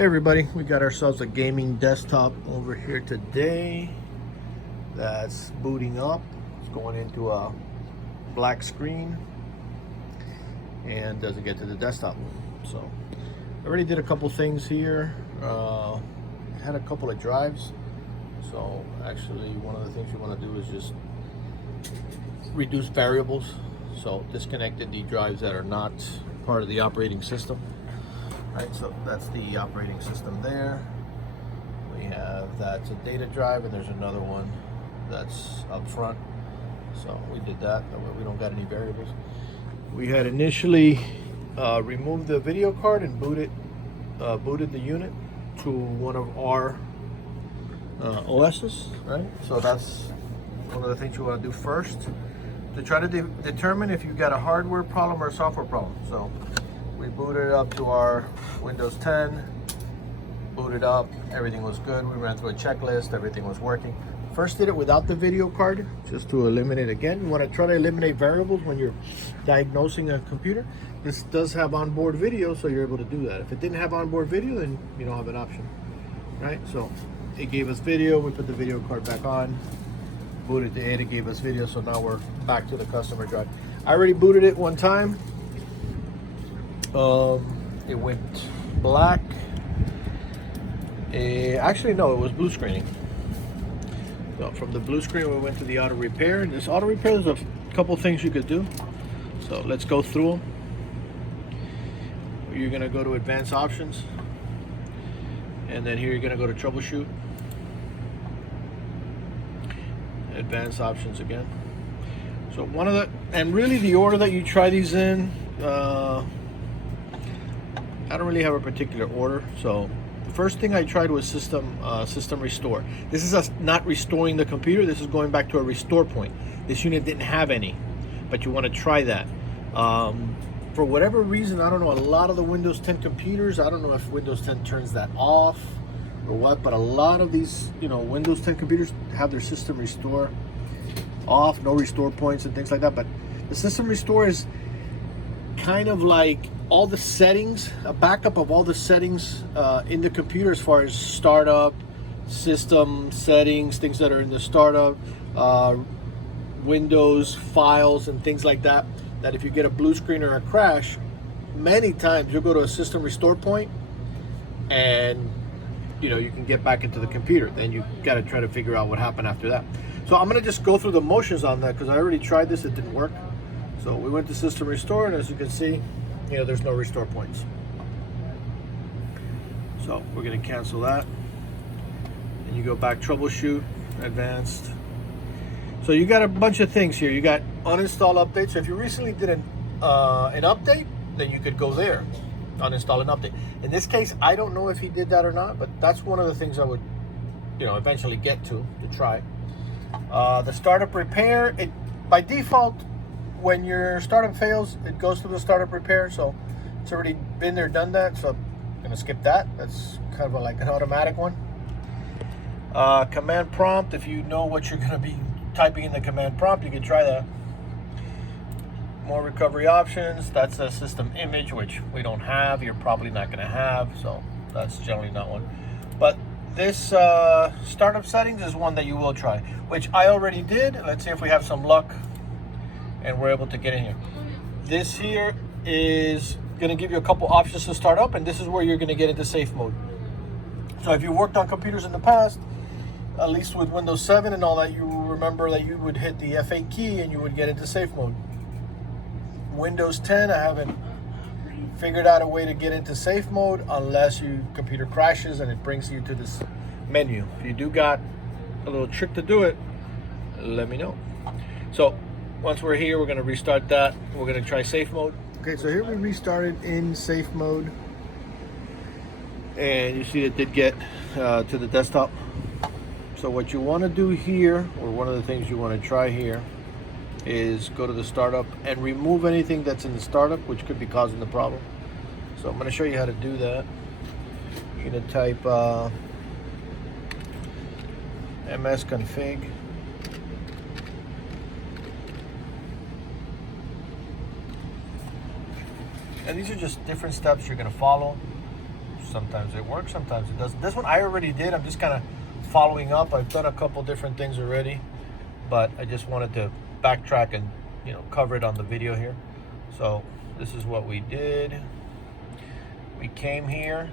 Hey everybody, we got ourselves a gaming desktop over here today that's booting up. It's going into a black screen and doesn't get to the desktop. So I already did a couple things here. Had a couple of drives. So actually one of the things you want to do is just reduce variables. So disconnected the drives that are not part of the operating system. Right, so that's the operating system there. We have that's a data drive, and there's another one that's up front. So we did that way we don't got any variables. We had initially removed the video card and booted the unit to one of our OSs, right? So that's one of the things you want to do first to try to determine if you got a hardware problem or a software problem. So we booted it up to our Windows 10, booted up, everything was good. We ran through a checklist, everything was working. First did it without the video card, just to eliminate. Again, you want to try to eliminate variables when you're diagnosing a computer. This does have onboard video, so you're able to do that. If it didn't have onboard video, then you don't have an option, right? So it gave us video, we put the video card back on, booted to it gave us video, so now we're back to the customer drive. I already booted it one time. It went black. Actually, no, it was blue screening. So from the blue screen, we went to the auto repair. And this auto repair, there's a couple things you could do. So let's go through them. You're gonna go to advanced options, and then here you're gonna go to troubleshoot. Advanced options again. So one of the, and really the order that you try these in, I don't really have a particular order. So the first thing I tried was system restore. This is us not restoring the computer. This is going back to a restore point. This unit didn't have any, but you want to try that. For whatever reason, I don't know, a lot of the Windows 10 computers, I don't know if Windows 10 turns that off or what, but a lot of these, Windows 10 computers have their system restore off, no restore points and things like that. But the system restore is kind of like all the settings, a backup of all the settings in the computer as far as startup, system settings, things that are in the startup, Windows files and things like that, that if you get a blue screen or a crash, many times you'll go to a system restore point and you can get back into the computer. Then you got to try to figure out what happened after that. So I'm going to just go through the motions on that because I already tried this, it didn't work. So we went to system restore, and as you can see, there's no restore points. So we're going to cancel that. And you go back, troubleshoot, advanced. So you got a bunch of things here. You got uninstall update. So if you recently did an update, then you could go there, uninstall an update. In this case, I don't know if he did that or not, but that's one of the things I would, eventually get to try. The startup repair, by default, when your startup fails, it goes to the startup repair. So it's already been there, done that. So I'm gonna skip that. That's kind of like an automatic one. Command prompt, if you know what you're gonna be typing in the command prompt, you can try that. More recovery options, that's a system image, which we don't have, you're probably not gonna have, so that's generally not one. But this startup settings is one that you will try, which I already did. Let's see if we have some luck and we're able to get in here. This here is gonna give you a couple options to start up, and this is where you're gonna get into safe mode. So if you worked on computers in the past, at least with Windows 7 and all that, you remember that you would hit the F8 key and you would get into safe mode. Windows 10, I haven't figured out a way to get into safe mode unless your computer crashes and it brings you to this menu. If you do got a little trick to do it, let me know. So once we're here, we're going to restart that. We're going to try safe mode. Okay, so here we restarted in safe mode. And you see it did get to the desktop. So what you want to do here, or one of the things you want to try here, is go to the startup and remove anything that's in the startup, which could be causing the problem. So I'm going to show you how to do that. You're going to type MSCONFIG. And these are just different steps you're going to follow. Sometimes it works, sometimes it doesn't. This one I already did. I'm just kind of following up. I've done a couple different things already, but I just wanted to backtrack and, you know, cover it on the video here. So this is what we did. We came here.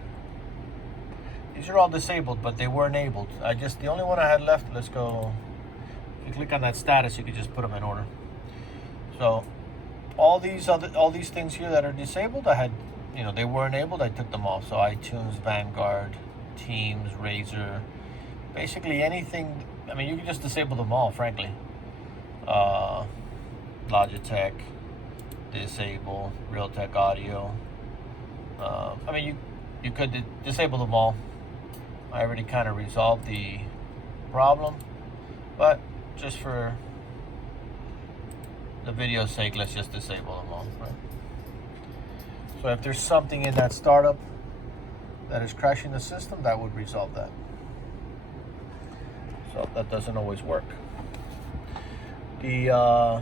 These are all disabled, but they were enabled. The only one I had left, let's go. If you click on that status, you can just put them in order. So all these things here that are disabled, I had, you know, they were enabled, I took them off. So iTunes, Vanguard, Teams, Razor, basically anything. I mean, you can just disable them all, frankly. Logitech, disable, Realtek Audio. I mean, you could disable them all. I already kind of resolved the problem, but just for the video's sake, let's just disable them all, right? So if there's something in that startup that is crashing the system, that would resolve that. So that doesn't always work. The other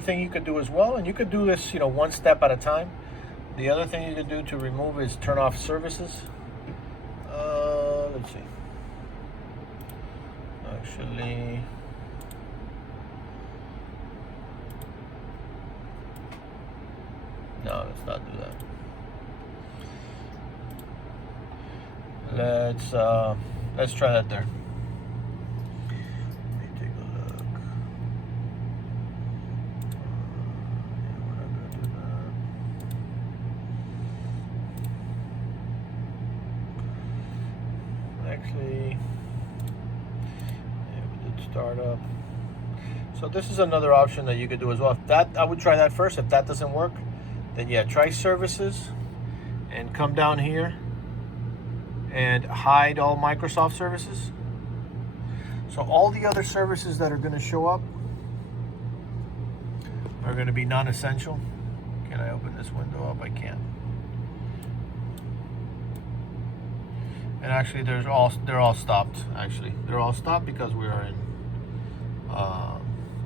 thing you could do as well, and you could do this, you know, one step at a time. The other thing you could do to remove is turn off services. Let's see. Actually, no, let's not do that. Let's try that there. Let me take a look. We're not gonna do that. Actually, yeah, we did startup. So this is another option that you could do as well. I would try that first. If that doesn't work, then yeah, try services and come down here and hide all Microsoft services. So all the other services that are going to show up are going to be non-essential. Can I open this window up? I can't. And actually, they're all stopped. Actually, they're all stopped because we are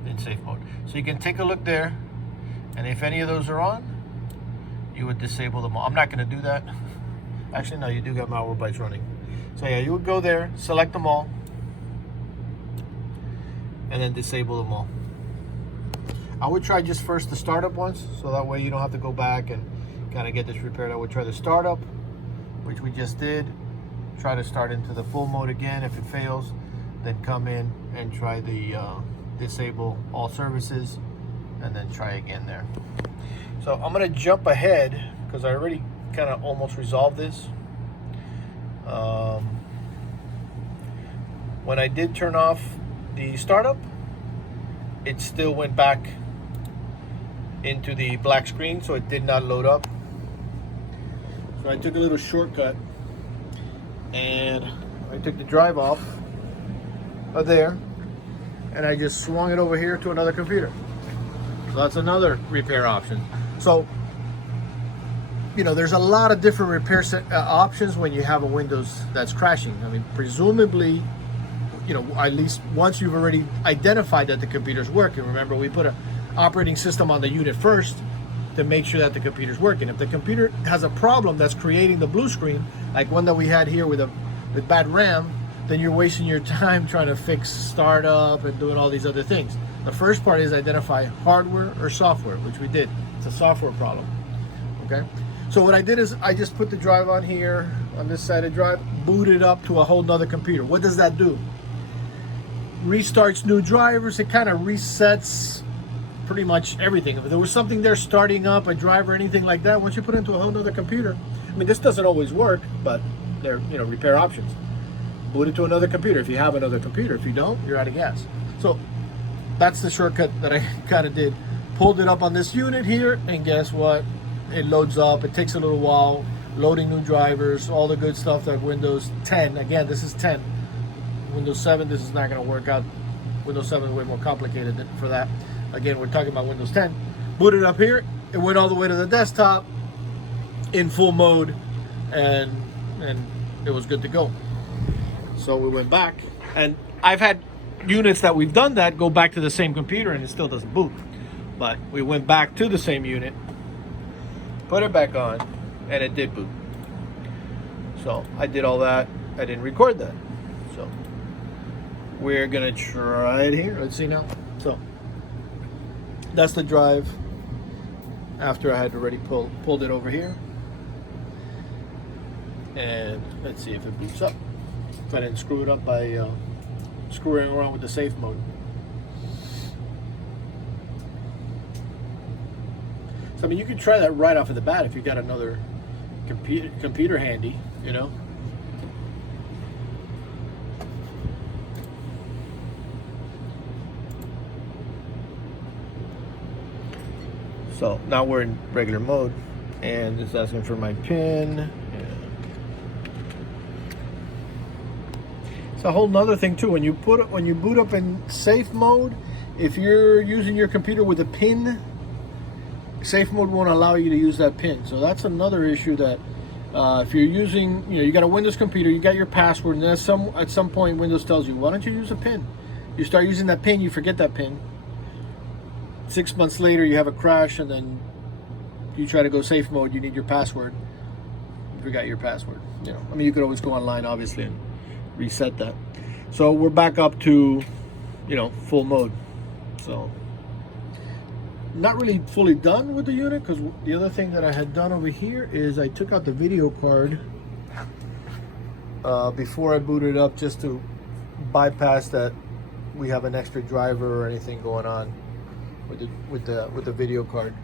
in safe mode. So you can take a look there, and if any of those are on, you would disable them all. I'm not going to do that. Actually, no, you do got Malwarebytes running. So yeah, you would go there, select them all, and then disable them all. I would try just first the startup ones, so that way you don't have to go back and kind of get this repaired. I would try the startup, which we just did. Try to start into the full mode again. If it fails, then come in and try the disable all services, and then try again there. So I'm gonna jump ahead because I already kind of almost resolved this. When I did turn off the startup, it still went back into the black screen, so it did not load up. So I took a little shortcut and I took the drive off of there, and I just swung it over here to another computer. So that's another repair option. So, you know, there's a lot of different repair options when you have a Windows that's crashing. I mean, presumably, you know, at least once you've already identified that the computer's working. Remember, we put an operating system on the unit first to make sure that the computer's working. If the computer has a problem that's creating the blue screen, like one that we had here with bad RAM, then you're wasting your time trying to fix startup and doing all these other things. The first part is identify hardware or software, which we did. It's a software problem, okay? So what I did is I just put the drive on here, on this side of the drive, booted up to a whole nother computer. What does that do? Restarts new drivers. It kind of resets pretty much everything. If there was something there starting up, a drive or anything like that, once you put it into a whole nother computer, I mean, this doesn't always work, but they're, you know, repair options. Boot it to another computer if you have another computer. If you don't, you're out of gas. So that's the shortcut that I kind of did. Pulled it up on this unit here, and guess what? It loads up. It takes a little while, loading new drivers, all the good stuff that Windows 10, again, this is 10. Windows 7, this is not going to work out. Windows 7 is way more complicated for that. Again, we're talking about Windows 10. Booted up here, it went all the way to the desktop in full mode, and it was good to go. So we went back, and I've had units that we've done that go back to the same computer and it still doesn't boot. But we went back to the same unit, put it back on, and it did boot. So I did all that. I didn't record that. So we're gonna try it here. Let's see now. So that's the drive after I had already pulled it over here. And let's see if it boots up. If I didn't screw it up by screwing around with the safe mode. So I mean, you can try that right off of the bat if you got another computer handy, you know. So now we're in regular mode, and it's asking for my PIN. It's a whole nother thing too. When you boot up in safe mode, if you're using your computer with a PIN, safe mode won't allow you to use that PIN. So that's another issue that if you're using, you got a Windows computer, you got your password, and at some point Windows tells you, why don't you use a PIN? You start using that PIN, you forget that PIN. 6 months later, you have a crash, and then you try to go safe mode. You need your password. You forgot your password. I mean, you could always go online, obviously, and reset that. So we're back up to, full mode. So not really fully done with the unit, because the other thing that I had done over here is I took out the video card before I booted it up, just to bypass that we have an extra driver or anything going on with the video card.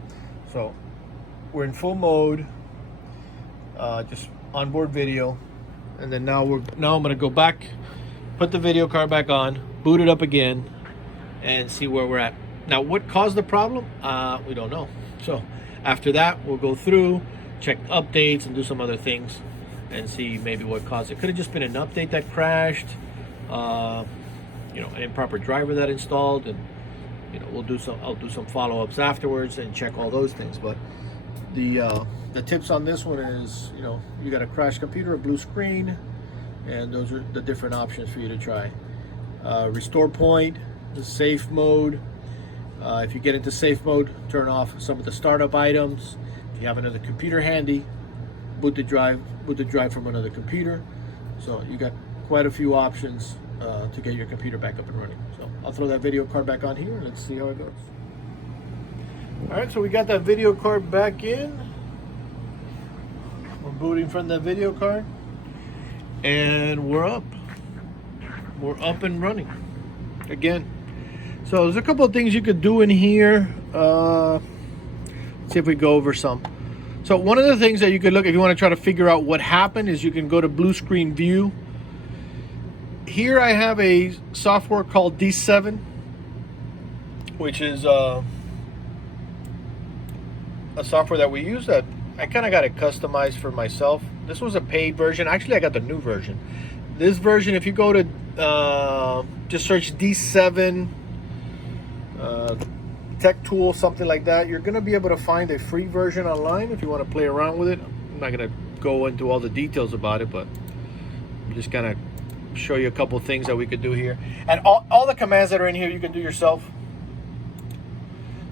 So we're in full mode, just onboard video, and then now I'm going to go back, put the video card back on, boot it up again, and see where we're at. Now, what caused the problem? We don't know. So after that, we'll go through, check updates, and do some other things, and see maybe what caused it. Could have just been an update that crashed, an improper driver that installed, and I'll do some follow-ups afterwards and check all those things. But the tips on this one is, you got a crashed computer, a blue screen, and those are the different options for you to try. Restore point, the safe mode. If you get into safe mode, turn off some of the startup items. If you have another computer handy, boot the drive from another computer. So you got quite a few options to get your computer back up and running. So I'll throw that video card back on here, and let's see how it goes. All right, so we got that video card back in. We're booting from that video card, and we're up and running again. So there's a couple of things you could do in here. Let's see if we go over some. So one of the things that you could look, if you want to try to figure out what happened, is you can go to blue screen view. Here I have a software called D7, which is a software that we use that I kind of got it customized for myself. This was a paid version. Actually, I got the new version. This version, if you go to just search D7 tech tool, something like that, you're going to be able to find a free version online if you want to play around with it. I'm not going to go into all the details about it, but I'm just going to show you a couple things that we could do here. And all the commands that are in here you can do yourself.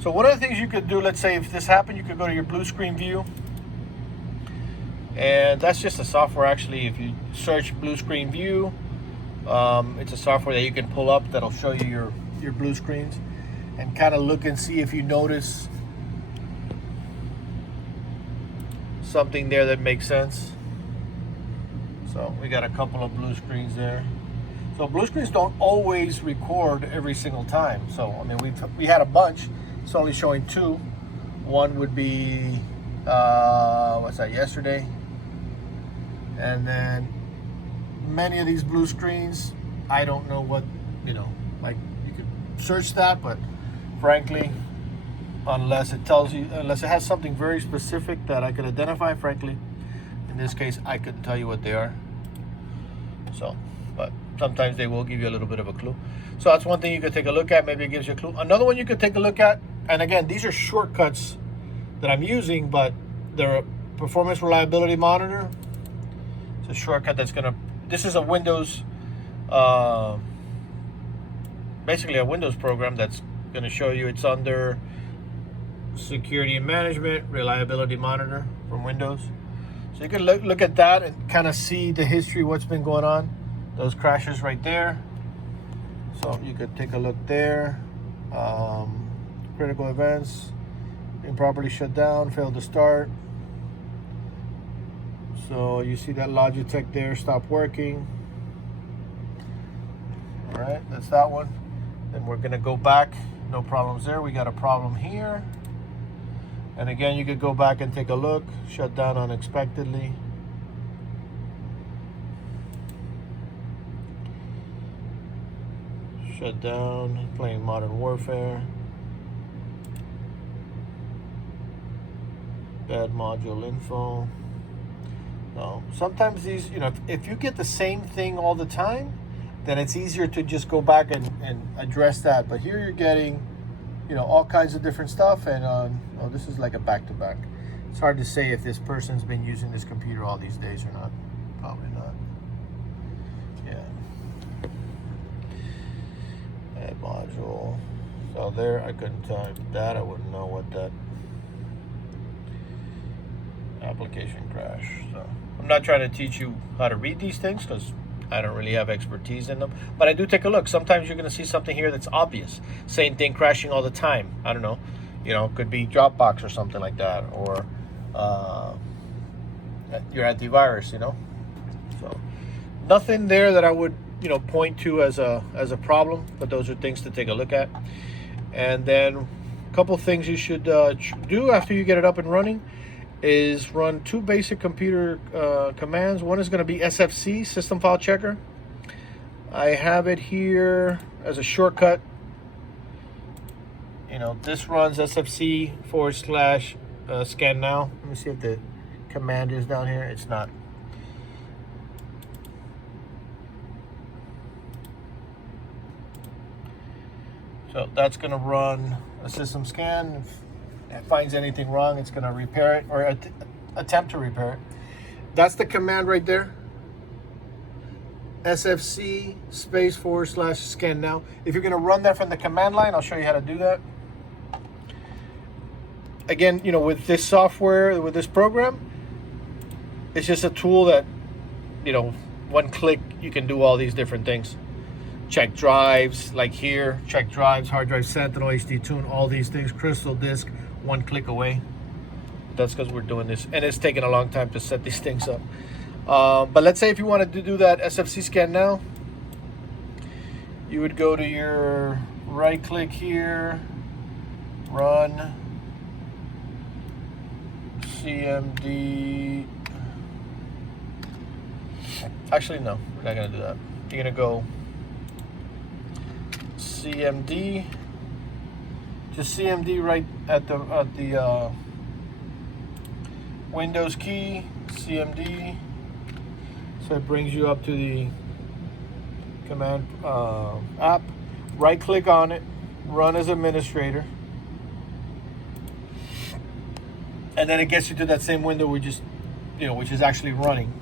So one of the things you could do, let's say if this happened, you could go to your blue screen view, and that's just a software. Actually, if you search blue screen view, it's a software that you can pull up that'll show you your blue screens, and kind of look and see if you notice something there that makes sense. So we got a couple of blue screens there. So blue screens don't always record every single time. So I mean, we had a bunch. It's only showing 2. One would be what's that, yesterday, and then many of these blue screens, I don't know what, like you could search that, but frankly, unless it has something very specific that I could identify, frankly, in this case, I couldn't tell you what they are. So, but sometimes they will give you a little bit of a clue. So that's one thing you could take a look at. Maybe it gives you a clue. Another one you could take a look at, and again, these are shortcuts that I'm using, but they're a performance reliability monitor. It's a shortcut that's this is a Windows, basically a Windows program that's gonna show you, it's under security and management, reliability monitor from Windows. So you can look at that and kind of see the history, what's been going on. Those crashes right there. So you could take a look there. Critical events, improperly shut down, failed to start. So you see that Logitech there stopped working. All right, that's that one. Then we're gonna go back, no problems there. We got a problem here. And again, you could go back and take a look, shut down unexpectedly. Shut down, playing Modern Warfare. Bad module info. No, sometimes these, you know, if you get the same thing all the time, then it's easier to just go back and address that. But here you're getting, you know, all kinds of different stuff, and oh, this is like a back-to-back. It's hard to say if this person's been using this computer all these days or not. Probably not. Yeah. Add module. So there, I couldn't type that. I wouldn't know what that application crash. So I'm not trying to teach you how to read these things because I don't really have expertise in them, but I do take a look. Sometimes you're going to see something here that's obvious. Same thing crashing all the time. I don't know. You know, it could be Dropbox or something like that, or your antivirus, you know. So nothing there that I would, you know, point to as a problem, but those are things to take a look at. And then a couple things you should do after you get it up and running is run two basic computer commands. One is going to be SFC, System File Checker. I have it here as a shortcut. You know, this runs SFC / scan now. Let me see if the command is down here. It's not. So that's going to run a system scan. If it finds anything wrong, it's going to repair it, or attempt to repair it. That's the command right there. SFC / scan now. If you're going to run that from the command line, I'll show you how to do that. Again, you know, with this software, with this program, it's just a tool that, you know, one click, you can do all these different things. Check drives, like here, check drives, hard drive Sentinel, HD Tune, all these things, Crystal Disk, one click away. That's because we're doing this, and it's taking a long time to set these things up. But let's say if you wanted to do that SFC scan now, you would go to your right click here, run CMD. Actually, no, we're not gonna do that. You're gonna go CMD, just CMD right at the Windows key, CMD. So it brings you up to the command app. Right click on it, run as administrator, and then it gets you to that same window we just, you know, which is actually running.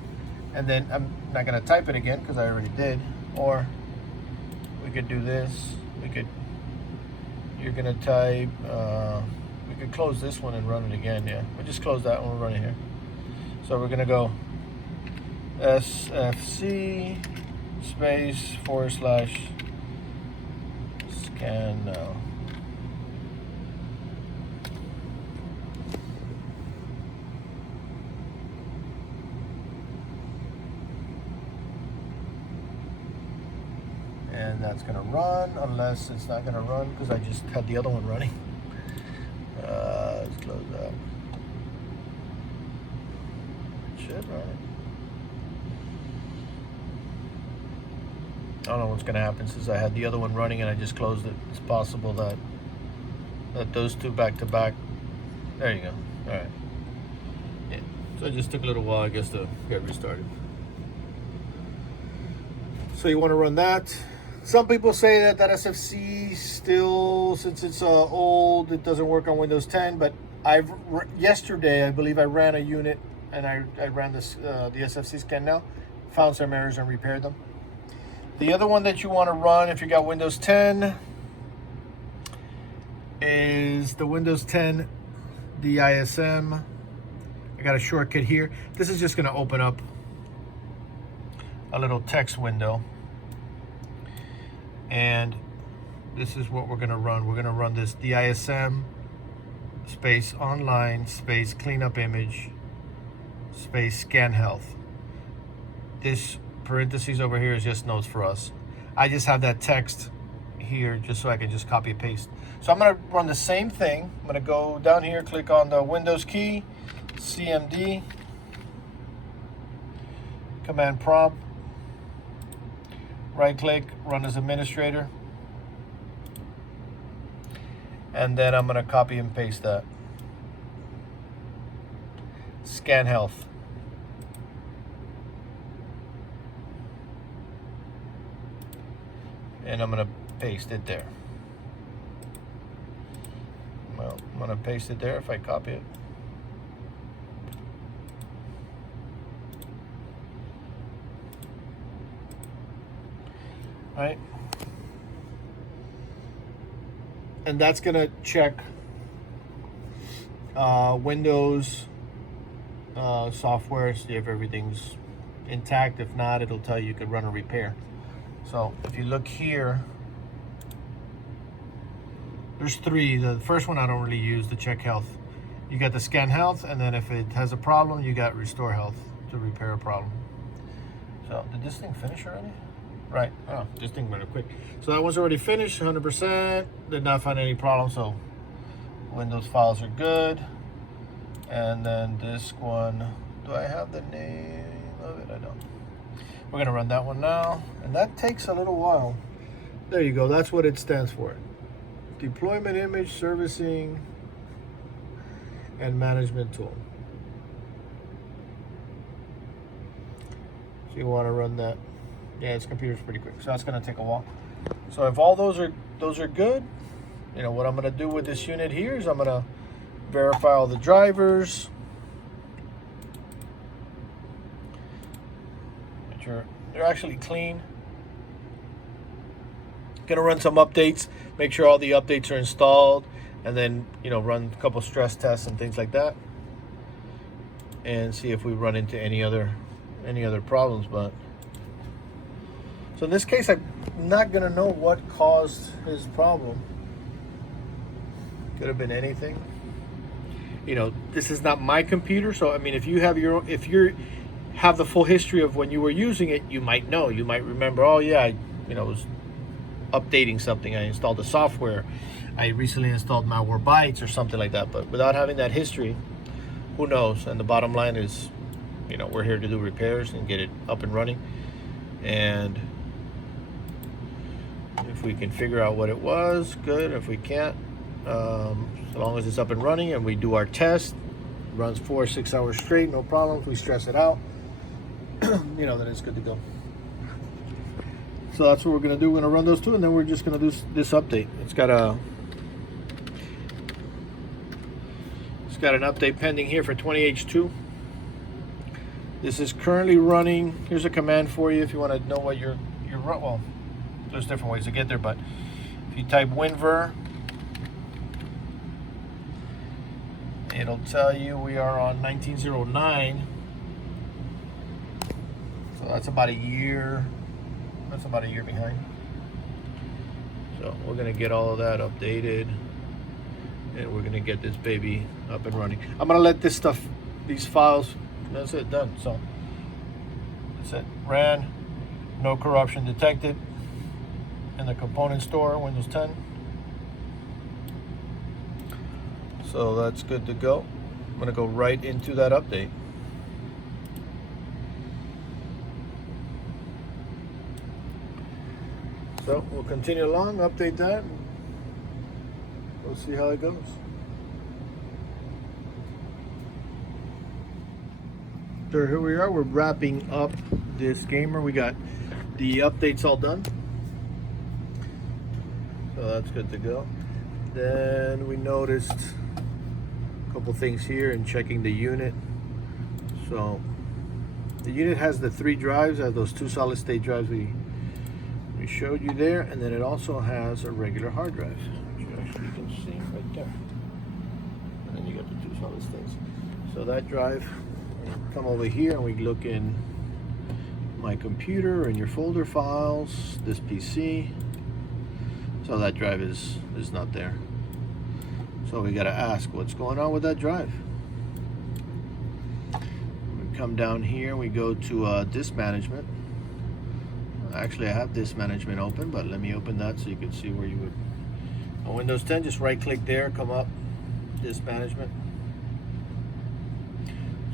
And then I'm not gonna type it again because I already did. Or we could do this. You're gonna type, we could close this one and run it again. Yeah, we'll just close that one and run it here. So we're gonna go SFC / scan now. And that's gonna run, unless it's not gonna run because I just had the other one running. Let's close that. Shit, right? I don't know what's gonna happen since I had the other one running and I just closed it. It's possible that those two back to back. There you go. All right. Yeah. So it just took a little while, I guess, to get restarted. So you want to run that. Some people say that SFC still, since it's old, it doesn't work on Windows 10. But yesterday, I believe I ran a unit and I ran this the SFC scan now, found some errors and repaired them. The other one that you want to run if you got Windows 10 is the Windows 10 DISM I got a shortcut here. This is just going to open up a little text window. And this is what we're going to run. We're going to run this DISM space online space cleanup image space ScanHealth. This parentheses over here is just notes for us. I just have that text here just so I can just copy and paste. So I'm going to run the same thing. I'm going to go down here, click on the Windows key, CMD, command prompt, right click, run as administrator, and then I'm going to copy and paste that. ScanHealth. And I'm going to paste it there. Well, I'm going to paste it there if I copy it. Right? And that's going to check Windows software, see if everything's intact. If not, it'll tell you could run a repair. So if you look here, there's three. The first one I don't really use, the check health. You got the scan health, and then if it has a problem, you got restore health to repair a problem. So did this thing finish already? Right. Oh, this thing went quick. So that one's already finished, 100%. Did not find any problems, so Windows files are good. And then this one, do I have the name of it? I don't. We're gonna run that one now, and that takes a little while. There you go, that's what it stands for. Deployment image servicing and management tool. So you wanna run that. Yeah, its computer's pretty quick, so that's gonna take a while. So if all those are good, you know what I'm gonna do with this unit here is I'm gonna verify all the drivers. Make sure they're actually clean. Gonna run some updates, make sure all the updates are installed, and then run a couple stress tests and things like that, and see if we run into any other problems. But so in this case, I'm not gonna know what caused his problem. Could have been anything. This is not my computer, so I mean, if you have the full history of when you were using it, you might know. You might remember, oh yeah, I was updating something. I installed the software. I recently installed Malwarebytes or something like that. But without having that history, who knows? And the bottom line is, we're here to do repairs and get it up and running. And if we can figure out what it was, good. If we can't, so long as it's up and running and we do our test, runs 4 or 6 hours straight, no problem. If we stress it out, then it's good to go. So that's what we're gonna do. We're gonna run those two, and then we're just gonna do this update. It's got an update pending here for 20H2. This is currently running. Here's a command for you if you want to know what you're well, there's different ways to get there, but if you type winver, it'll tell you we are on 1909. So that's about a year. That's about a year behind. So we're gonna get all of that updated, and we're gonna get this baby up and running. I'm gonna let these files, that's it, done. So that's it, ran, no corruption detected in the component store, Windows 10. So that's good to go. I'm gonna go right into that update. So we'll continue along, update that, and we'll see how it goes. So here we are, we're wrapping up this gamer. We got the updates all done. So that's good to go. Then we noticed a couple things here in checking the unit. So the unit has the 3 drives, those 2 solid state drives we showed you there, and then it also has a regular hard drive, which you actually can see right there. And then you got the 2 solid states. So that drive, come over here and we look in my computer and your folder files, this PC. So that drive is not there. So we gotta ask what's going on with that drive. We come down here, we go to disk management. Actually, I have disk management open, but let me open that so you can see where you would. On Windows 10, just right click there, come up, disk management.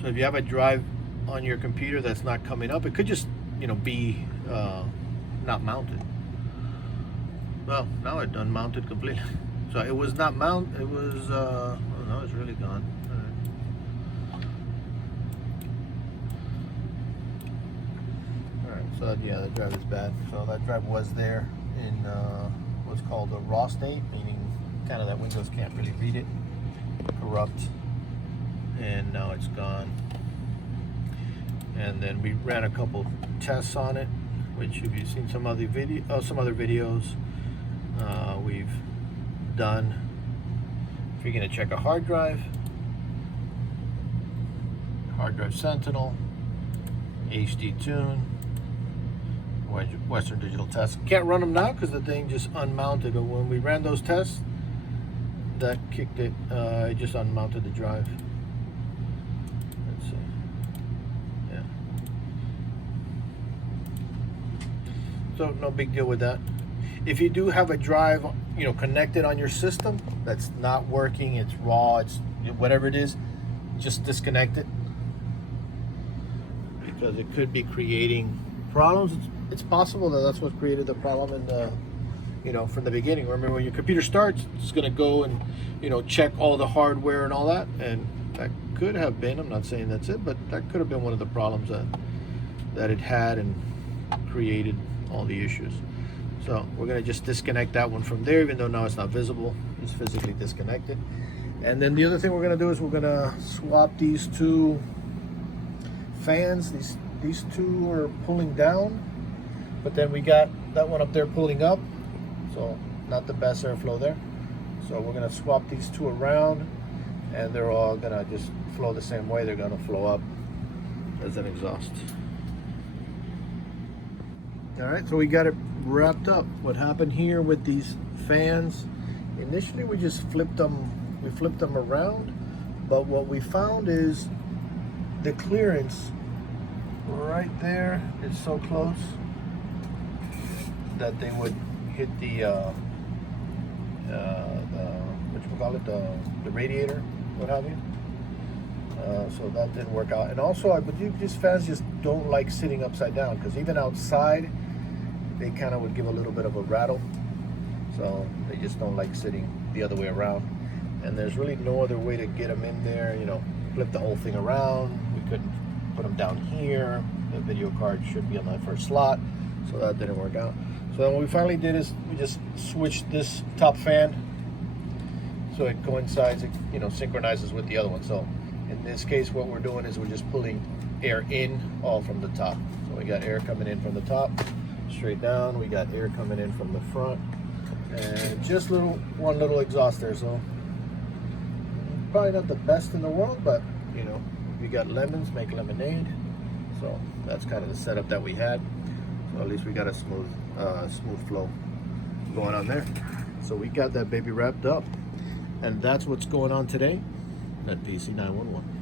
So if you have a drive on your computer that's not coming up, it could just, you know, be not mounted. Well, now it's unmounted completely. So it was not mounted, it was, oh no, it's really gone. All right, so yeah, that drive is bad. So that drive was there in what's called a raw state, meaning kind of that Windows can't really read it, corrupt, and now it's gone. And then we ran a couple tests on it, which if you've seen some other videos we've done. If you're going to check a hard drive Sentinel, HD Tune, Western Digital Test. Can't run them now because the thing just unmounted, but when we ran those tests, that kicked it, it just unmounted the drive. Let's see. Yeah. So no big deal with that. If you do have a drive, you know, connected on your system that's not working, it's raw, it's whatever it is, just disconnect it, because it could be creating problems. It's possible that that's what created the problem in the, you know, from the beginning. Remember, when your computer starts, it's going to go and, you know, check all the hardware and all that, and that could have been, I'm not saying that's it, but that could have been one of the problems that it had and created all the issues. So we're going to just disconnect that one from there, even though now it's not visible. It's physically disconnected. And then the other thing we're going to do is we're going to swap these two fans. These two are pulling down, but then we got that one up there pulling up, so not the best airflow there. So we're going to swap these two around, and they're all going to just flow the same way. They're going to flow up as an exhaust. All right, so we got it wrapped up. What happened here with these fans, initially we just flipped them around, but what we found is the clearance right there is so close that they would hit the the radiator, what have you. So that didn't work out. And also, I believe these fans just don't like sitting upside down, because even outside they kind of would give a little bit of a rattle. So they just don't like sitting the other way around. And there's really no other way to get them in there, you know, flip the whole thing around. We couldn't put them down here. The video card should be on that first slot, so that didn't work out. So then what we finally did is we just switched this top fan so it coincides, it, you know, synchronizes with the other one. So in this case, what we're doing is we're just pulling air in all from the top. So we got air coming in from the top, straight down. We got air coming in from the front, and just one little exhaust there. So probably not the best in the world, but you know, if you got lemons, make lemonade. So that's kind of the setup that we had. So at least we got a smooth flow going on there. So we got that baby wrapped up, and that's what's going on today at PC 911.